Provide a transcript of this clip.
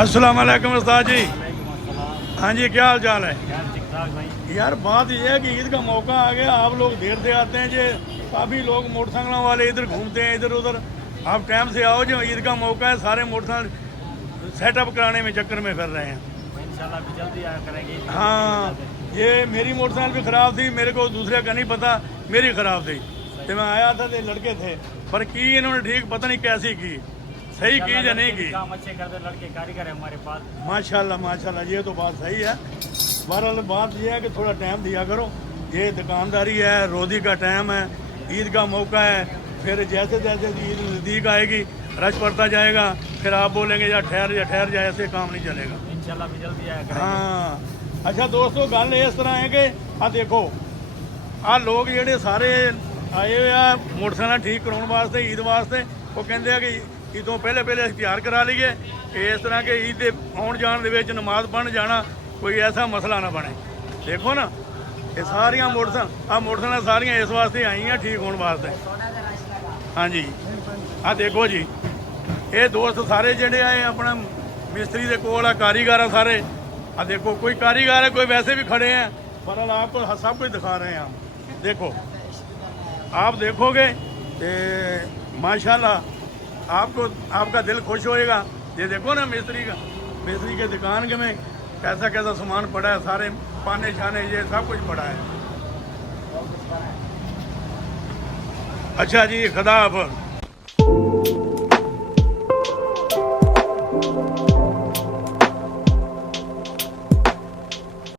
अस्सलाम वालेकुम उस्ताद जी। हाँ जी, क्या हाल चाल है यार? बात यह है कि ईद का मौका आ गया, आप लोग देर से आते हैं जी। काफ़ी लोग मोटरसाइकिलों वाले इधर घूमते हैं इधर उधर। आप टाइम से आओ, जो ईद का मौका है सारे मोटरसाइकिल सेटअप कराने में चक्कर में फिर रहे हैं। इंशाल्लाह भी जल्दी आया करेंगे। हाँ, ये मेरी मोटरसाइकिल भी ख़राब थी, मेरे को दूसरे का नहीं पता, मेरी ख़राब थी तो मैं आया था, तो लड़के थे पर की इन्होंने ठीक पता नहीं कैसी की, सही की या नहीं की। काम अच्छे करते लड़के कारीगर है हमारे पास। माशाल्लाह माशाल्लाह, ये तो बात सही है। बहरहाल बात यह है कि थोड़ा टाइम दिया करो, ये दुकानदारी है, रोज़ी का टाइम है, ईद का मौका है। फिर जैसे जैसे ईद नज़दीक आएगी रश बढ़ता जाएगा, फिर आप बोलेंगे या ठहर जाए, ऐसे काम नहीं चलेगा। इंशाल्लाह भी जल्दी आया करेंगे। हाँ अच्छा दोस्तों, गल इस तरह है कि आ देखो, आ लोग ਜਿਹੜੇ ਸਾਰੇ ਆਏ ਹੋਏ ਆ ਮੋਟਰਸਾਈਕਲ ਠੀਕ ਕਰਾਉਣ ਵਾਸਤੇ ਈਦ ਵਾਸਤੇ, ਉਹ ਕਹਿੰਦੇ ਆ ਕਿ ਈਦ ਤੋਂ ਪਹਿਲੇ ਅਸੀਂ ਤਿਆਰ ਕਰਾ ਲਈਏ, ਇਸ ਤਰ੍ਹਾਂ ਕਿ ਈਦ ਦੇ ਆਉਣ ਜਾਣ ਦੇ ਵਿੱਚ ਨਮਾਜ਼ ਪੜ੍ਹਨ ਜਾਣਾ ਕੋਈ ਐਸਾ ਮਸਲਾ ਨਾ ਬਣੇ। ਦੇਖੋ ਨਾ, ਇਹ ਸਾਰੀਆਂ ਮੋਟਰਸਾਈਕਲਾਂ ਸਾਰੀਆਂ ਇਸ ਵਾਸਤੇ ਆਈਆਂ, ਠੀਕ ਹੋਣ ਵਾਸਤੇ। ਹਾਂਜੀ ਆ ਦੇਖੋ ਜੀ, ਇਹ ਦੋਸਤ ਸਾਰੇ ਜਿਹੜੇ ਆਏ ਆਪਣਾ ਮਿਸਤਰੀ ਦੇ ਕੋਲ ਆ, ਕਾਰੀਗਰ ਆ ਸਾਰੇ। ਆ देखो, कोई कारीगर है, कोई वैसे भी खड़े हैं। बहरहाल आपको सब कुछ दिखा रहे हैं हम। देखो, आप देखोगे तो माशाल्लाह आपका दिल खुश होएगा। ये देखो ना मिस्त्री के दुकान के में कैसा कैसा सामान पड़ा है, सारे पाने छाने ये सब कुछ पड़ा है। अच्छा जी, खुदा हाफ़िज़।